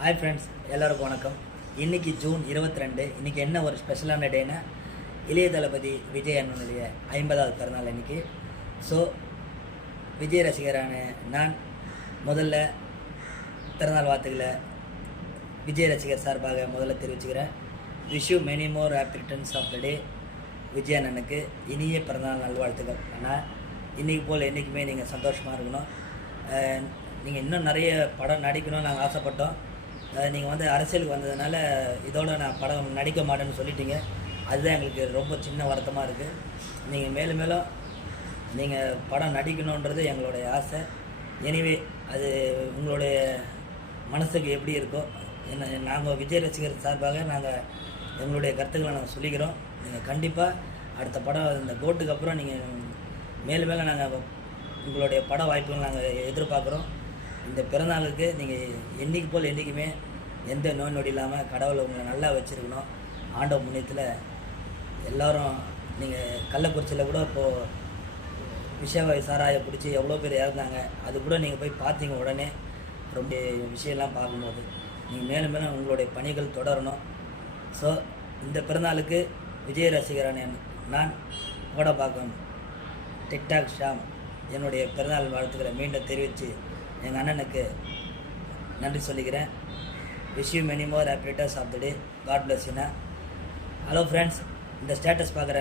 Hi friends, எல்லோருக்கும் வணக்கம். இன்றைக்கி ஜூன் 22. இன்றைக்கி என்ன ஒரு ஸ்பெஷலான டேனா, இளைய தளபதி விஜய் அண்ணனுடைய 50வது பிறந்தநாள் இன்றைக்கி. ஸோ விஜய் ரசிகரான நான் முதல்ல பிறந்தநாள் வாழ்த்துக்களை விஜய் ரசிகர் சார்பாக முதல்ல தெரிவிச்சுக்கிறேன். Wish you many more happy returns of the day. Vijay அண்ணனுக்கு இனிய பிறந்தநாள் நல்வாழ்த்துக்கள். ஆனால் இன்றைக்கி போல் என்றைக்குமே நீங்கள் சந்தோஷமாக இருக்கணும். நீங்கள் இன்னும் நிறைய படம் நடிக்கணும்னு நாங்கள் ஆசைப்பட்டோம். நீங்கள் வந்து அரசியலுக்கு வந்ததுனால இதோட நான் படம் நடிக்க மாட்டேன்னு சொல்லிட்டீங்க. அதுதான் எங்களுக்கு ரொம்ப சின்ன வருத்தமாக இருக்குது. நீங்கள் மேலும் மேலும் நீங்கள் படம் நடிக்கணுன்றது எங்களுடைய ஆசை. எனிவே அது உங்களுடைய மனசுக்கு எப்படி இருக்கோ. என்ன, நாங்கள் விஜய் ரசிகர் சார்பாக நாங்கள் எங்களுடைய கருத்துக்களை நாங்கள் சொல்லிக்கிறோம். நீங்கள் கண்டிப்பாக அடுத்த படம் இந்த கோட்டுக்கு அப்புறம் நீங்கள் மேலும் மேலும் நாங்கள் உங்களுடைய பட வாய்ப்புகள் நாங்கள் எதிர்பார்க்குறோம். இந்த பிறந்தநாளுக்கு நீங்கள் என்றைக்கு போல் என்றைக்குமே எந்த நோய் நொடி இல்லாமல் கடவுளை உங்களை நல்லா வச்சுருக்கணும். ஆண்டவ புண்ணியத்தில் எல்லோரும் நீங்கள் கள்ளக்குறிச்சியில் கூட இப்போது விஷவாயு சாராயை பிடிச்சி எவ்வளோ பேர் இறந்தாங்க. அது கூட நீங்கள் போய் பார்த்தீங்க. உடனே ரொம்ப விஷயம்லாம் பார்க்கும்போது நீங்கள் மேலும் மேலும் உங்களுடைய பணிகள் தொடரணும். ஸோ இந்த பிறந்தநாளுக்கு விஜய் ரசிகரான நான் கோடம்பாக்கம் டிக்டாக் ஷாம் என்னுடைய பிறந்தநாள் வாழ்த்துக்களை மீண்டும் தெரிவித்து எங்கள் அண்ணனுக்கு நன்றி சொல்லிக்கிறேன். Wish you many more happy returns of the day. God bless you. Hello friends, இந்த ஸ்டேட்டஸ் பார்க்குற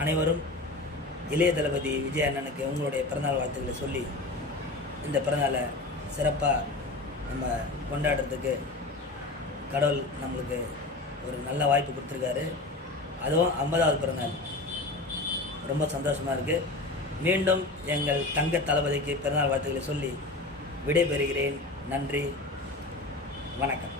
அனைவரும் இளைய தளபதி விஜய் அண்ணனுக்கு உங்களுடைய பிறந்தநாள் வாழ்த்துக்களை சொல்லி இந்த பிறந்தநாளை சிறப்பாக நம்ம கொண்டாடுறதுக்கு கடவுள் நம்மளுக்கு ஒரு நல்ல வாய்ப்பு கொடுத்துருக்காரு. அதுவும் 50வது பிறந்தநாள் ரொம்ப சந்தோஷமாக இருக்குது. மீண்டும் எங்கள் தங்க தளபதிக்கு பிறந்தநாள் வாழ்த்துக்களை சொல்லி விடைபெறுகிறேன். நன்றி, வணக்கம்.